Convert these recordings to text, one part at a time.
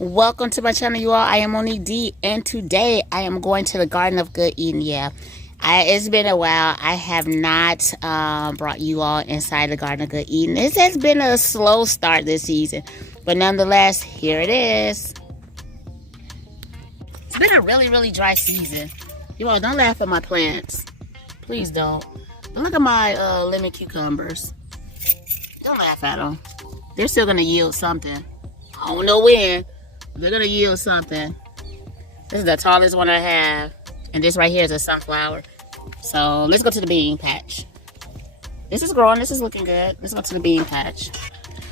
Welcome to my channel, you all. I am Monique D, and today I am going to the Garden of Good Eating. It's been a while. I have not brought you all inside the Garden of Good Eating. This has been a slow start this season, but nonetheless, here it is. It's been a really dry season. You all, don't laugh at my plants. Please don't. But look at my lemon cucumbers. Don't laugh at them. They're still going to yield something. I don't know when. They're going to yield something. This is the tallest one I have. And this right here is a sunflower. So let's go to the bean patch. This is growing. This is looking good. Let's go to the bean patch.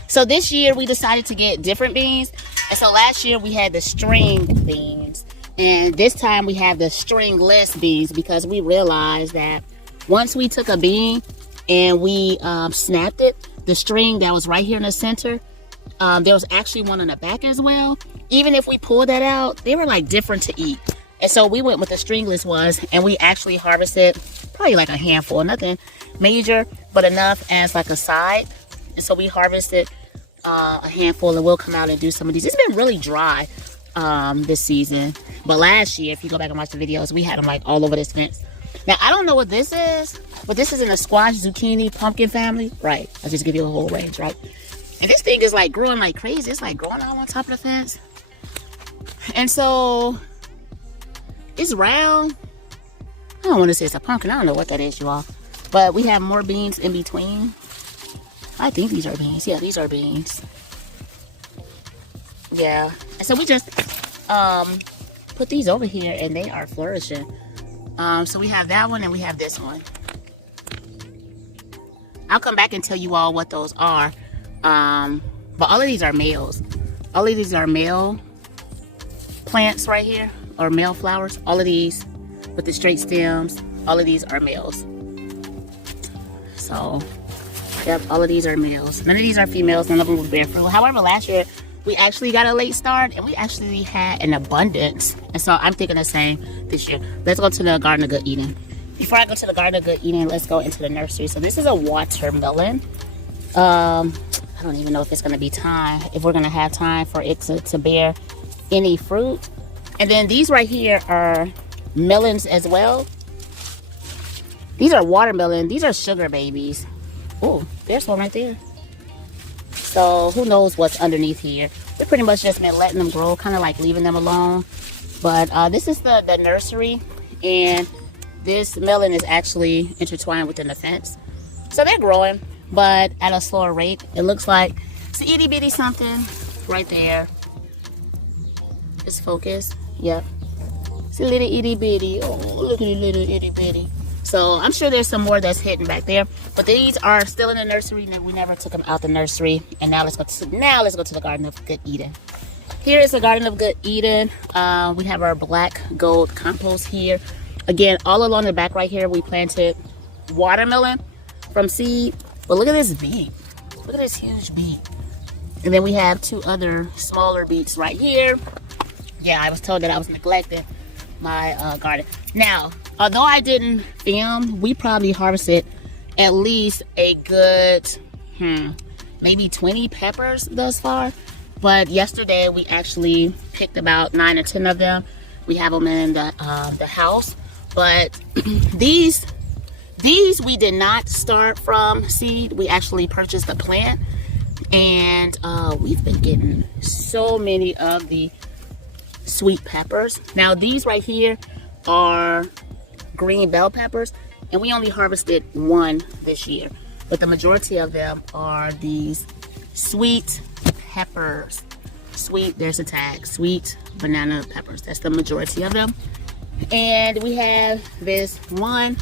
So this year we decided to get different beans. And so last year we had the string beans. And this time we have the stringless beans because we realized that once we took a bean and we snapped it, the string that was right here in the center, there was actually one on the back as well. Even if we pulled that out, they were like different to eat. And so we went with the stringless ones, and we actually harvested probably like a handful, nothing major, but enough as like a side. And so we harvested a handful, and we'll come out and do some of these. It's been really dry this season, but last year, if you go back and watch the videos, we had them like all over this fence. Now I don't know what this is, but this is in the squash, zucchini, pumpkin family, right? I'll just give you a whole range, right? And this thing is like growing like crazy. It's like growing all on top of the fence. And so it's round. I don't want to say it's a pumpkin. I don't know what that is, you all. But we have more beans in between. I think these are beans. Yeah, these are beans. Yeah. And so we just put these over here and they are flourishing. So we have that one and we have this one. I'll come back and tell you all what those are. But all of these are males. All of these are male plants right here, or male flowers. All of these with the straight stems, all of these are males. So, yep, all of these are males. None of these are females. None of them will bear fruit. However, last year we actually got a late start and we actually had an abundance. And so I'm thinking the same this year. Let's go to the Garden of Good Eating. Before I go to the Garden of Good Eating, let's go into the nursery. So this is a watermelon. I don't even know if it's going to be time, if we're going to have time for it to bear any fruit. And then these right here are melons as well. These are watermelon. These are sugar babies. Oh, there's one right there. So who knows what's underneath here. We've pretty much just been letting them grow, kind of like leaving them alone. But this is the nursery, and this melon is actually intertwined within the fence. So they're growing, but at a slower rate. It looks like it's an itty bitty something right there. Just focus. Yep. It's a little itty bitty. Oh, look at the little itty bitty. So I'm sure there's some more that's hidden back there. But these are still in the nursery. We never took them out the nursery. And now let's go to the Garden of Good Eating. Here is the Garden of Good Eating. We have our black gold compost here. Again, all along the back right here, we planted watermelon from seed. But look at this beet. Look at this huge beet. And then we have two other smaller beets right here. Yeah, I was told that I was neglecting my garden. Now, although I didn't film, we probably harvested at least a good, maybe 20 peppers thus far. But yesterday, we actually picked about 9 or 10 of them. We have them in the house. But these we did not start from seed. We actually purchased a plant. And we've been getting so many of the sweet peppers. Now these right here are green bell peppers, and we only harvested one this year. But the majority of them are these sweet peppers. Sweet, there's a tag, sweet banana peppers. That's the majority of them. And we have this one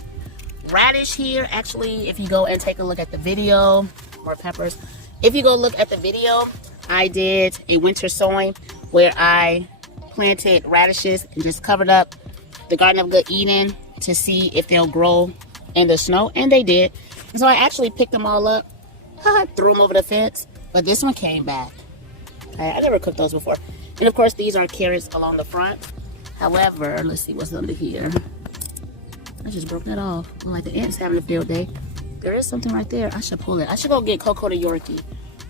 radish here. Actually, if you go and take a look at the video, more peppers. If you go look at the video, I did a winter sowing where I planted radishes and just covered up the Garden of Good Eating to see if they'll grow in the snow, and they did. And so I actually picked them all up, threw them over the fence, but this one came back. I never cooked those before. And of course, these are carrots along the front. However, let's see what's under here. I just broke that off. Look like the ants having a field day. There is something right there. I should pull it. I should go get Coco the Yorkie.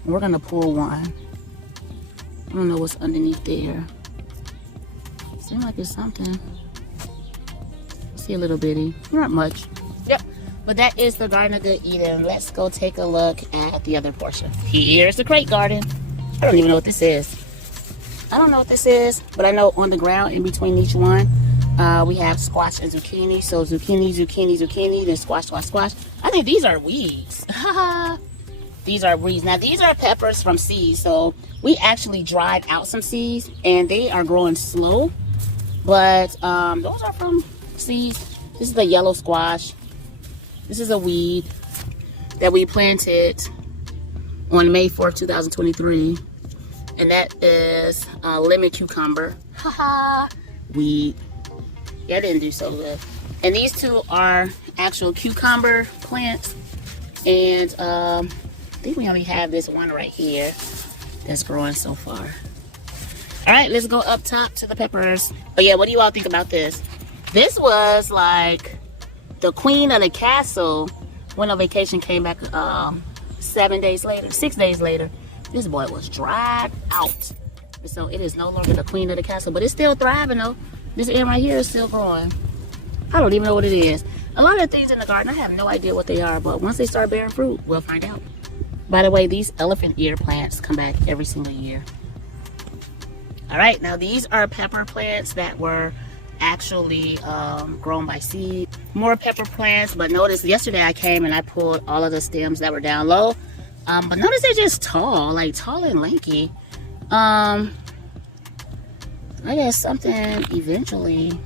We're gonna pull one. I don't know what's underneath there. Seems like it's something. See a little bitty, not much. Yep, but that is the Garden of Good Eden. Let's go take a look at the other portion. Here's the crate garden. I don't even know what this is. I don't know what this is, but I know on the ground in between each one, we have squash and zucchini. So zucchini, zucchini, zucchini, then squash, squash, squash. I think these are weeds. These are weeds. Now these are peppers from seeds. So we actually dried out some seeds and they are growing slow. But those are from seeds. This is the yellow squash. This is a weed that we planted on May 4th, 2023. And that is lemon cucumber. Haha. Weed. Yeah, I didn't do so good. And these two are actual cucumber plants. And I think we only have this one right here that's growing so far. All right, let's go up top to the peppers. Oh yeah, what do you all think about this? This was like the queen of the castle went on vacation, came back 6 days later. This boy was dried out. So it is no longer the queen of the castle, but it's still thriving though. This end right here is still growing. I don't even know what it is. A lot of things in the garden, I have no idea what they are, but once they start bearing fruit, we'll find out. By the way, these elephant ear plants come back every single year. All right, now these are pepper plants that were actually grown by seed. More pepper plants, but notice yesterday I came and I pulled all of the stems that were down low. But notice they're just tall, like tall and lanky. I guess something eventually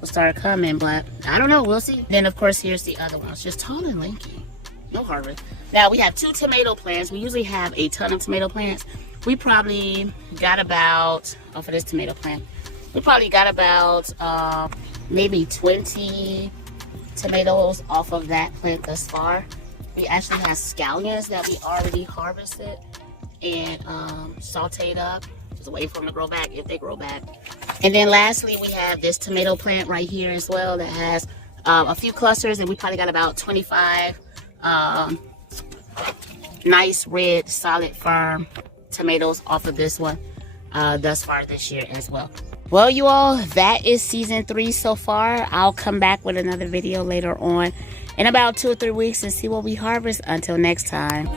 will start coming, but I don't know, we'll see. Then of course here's the other ones, just tall and lanky, no harvest. Now we have 2 tomato plants. We usually have a ton of tomato plants. We probably got about, oh, for this tomato plant, we probably got about maybe 20 tomatoes off of that plant thus far. We actually have scallions that we already harvested and sauteed up. Just wait for them to grow back if they grow back. And then lastly, we have this tomato plant right here as well that has a few clusters, and we probably got about 25 nice red solid firm tomatoes off of this one thus far this year as well. Well, you all, that is season 3 so far. I'll come back with another video later on in about 2 or 3 weeks and see what we harvest. Until next time.